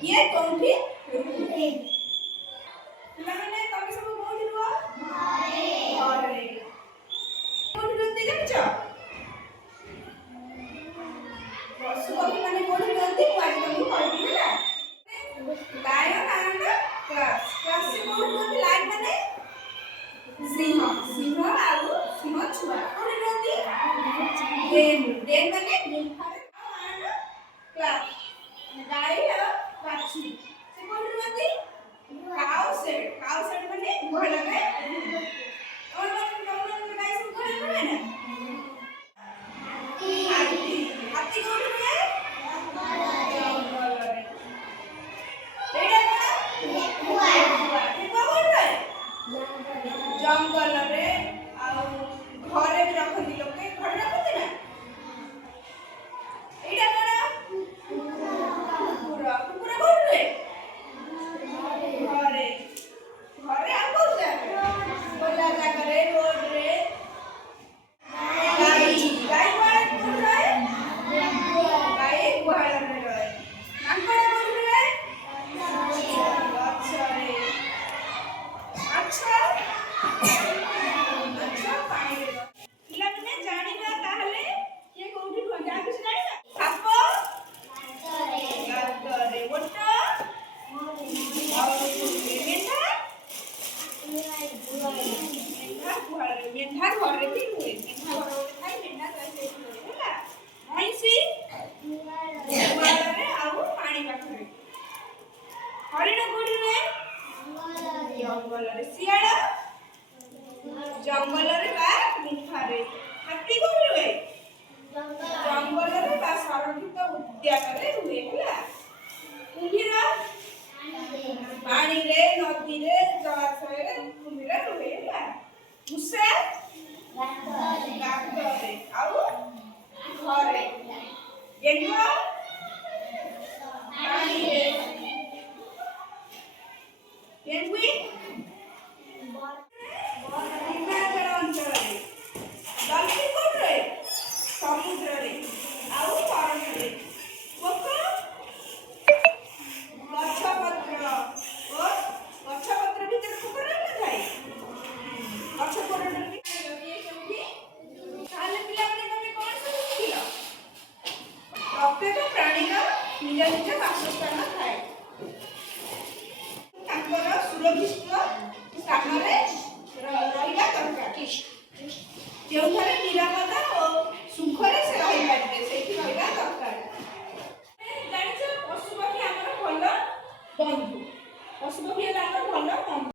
କିଏ କୋଉଠି ରୁହେ? ପିଲାମାନେ ତମେ ସବୁ କୋଉଠି ରୁହ? ଘରେ। କୋଉଠି ରୁହନ୍ତି ଜାଣିଛ? ପଶୁ ପକ୍ଷୀ ମାନେ କୋଉଠି ରୁହନ୍ତି ମୁଁ ଆଜି ତମକୁ କହିବି ହେଲା। Lion and class. କ୍ଲାସ୍ କୋଉଠି ରୁହନ୍ତି? ଲାୟନ ମାନେ ସିଂହ। ସିଂହ ଆଉ ସିଂହ ଛୁଆ କୋଉଠି ରୁହନ୍ତି? ଡେନ୍। ଡେନ୍ ମାନେ ଗୁମ୍ଫାରେ। And class. ଗାଈ ଆଉ ବାଛୁରୀ ସେ କୋଉଠି ରୁହନ୍ତି? କାଉ ସେଡ୍। କାଉ ସେଡ୍ ମାନେ ଗୁହାଳରେ। ତମର ଗାଈ ସବୁ ଗୁହାଳରେ ରୁହେ ନା? ହାତୀ। ହାତୀ କୋଉଠି ରୁହେ? ଜଙ୍ଗଲରେ। ଏଇଟା କଣ? ଠେକୁଆ। ଠେକୁଆ କୋଉଠି ରୁହେ? ଜଙ୍ଗଲରେ। ଆଉ ଘରେ ବି ରଖନ୍ତି ଲୋକେ। ଘରେ ରଖନ୍ତି ନା? ଏଇଟା କଣ? କୁକୁର। କୁକୁର କୋଉଠି ରୁହେ? ଘରେ। ଘରେ ଆଉ କୋଉ ଜାଗାରେ? ଖୋଲା ଜାଗାରେ, ରୋଡରେ। ଗାଈ। ଗାଈ କୋଉଠି ରହେ? ଗାଈ ଗୁହାଳରେ ରହେ। ମାଙ୍କଡ କୋଉଠି ରହେ? ଗଛରେ। ମାଛ? ମାଛ ପାଣିରେ ରହେ। ପିଲାମାନେ ଜାଣିବା ତାହେଲେ କିଏ କୋଉଠି ରୁହନ୍ତି? ଆଉ କିଛି ଜାଣିବା? ସାପ? ଗାତରେ। ଓଟ? ଆଉ ମେଣ୍ଢା? ମେଣ୍ଢା ଗୁହାଳରେ। ମେଣ୍ଢା ଘରେ ବି ରୁହେ। ମେଣ୍ଢା ଘର ଗୋଟେ ଥାଏ। ମେଣ୍ଢା ସେଇଠି ରୁହେ ହେଲା। ମଇଁଷି? ଗୁହାଳରେ ଆଉ ପାଣି ପାଖରେ। ହରିଣ କୋଉଠି ରୁହେ? ଜଙ୍ଗଲରେ। ଶିଆଳ? ଜଙ୍ଗଲରେ ବା ଗୁମ୍ଫାରେ। ହାତୀ କୋଉଠି ରୁହେ? ଜଙ୍ଗଲରେ ବା ସଂରକ୍ଷିତ ଉଦ୍ୟାନରେ ରୁହେ ହେଲା। କୁମ୍ଭୀର? ପାଣିରେ, ନଦୀରେ, ଜଳାଶୟରେ କୁମ୍ଭୀର ରୁହେ ହେଲା। ମୂଷା? ଗାତରେ। ଆଉ ଘରେ। ଗେଣ୍ଡୁଆ? ପାଣିରେ। ପେଙ୍ଗୁଇନ୍? ହିମାଚଳ ଅଞ୍ଚଳରେ। ଡଲଫିନ୍ କୋଉଠି ରୁହେ? ସମୁଦ୍ରରେ ଆଉ ଅରଣ୍ୟରେ। ପୋକ? ଗଛପତ୍ର ଓ ଗଛପତ୍ର ଭିତରେ ପୋକ ରହିନଥାଏ? ଗଛପତ୍ରରେ ବି କିଏ କେଉଁଠି? ତାହେଲେ ପିଲାମାନେ ତମେ କଣ ସବୁ ଶିଖିଲ? ପ୍ରତ୍ୟେକ ପ୍ରାଣୀର ନିଜ ନିଜ ବାସସ୍ଥାନ ଥାଏ। ତାଙ୍କର ସୁରକ୍ଷିତ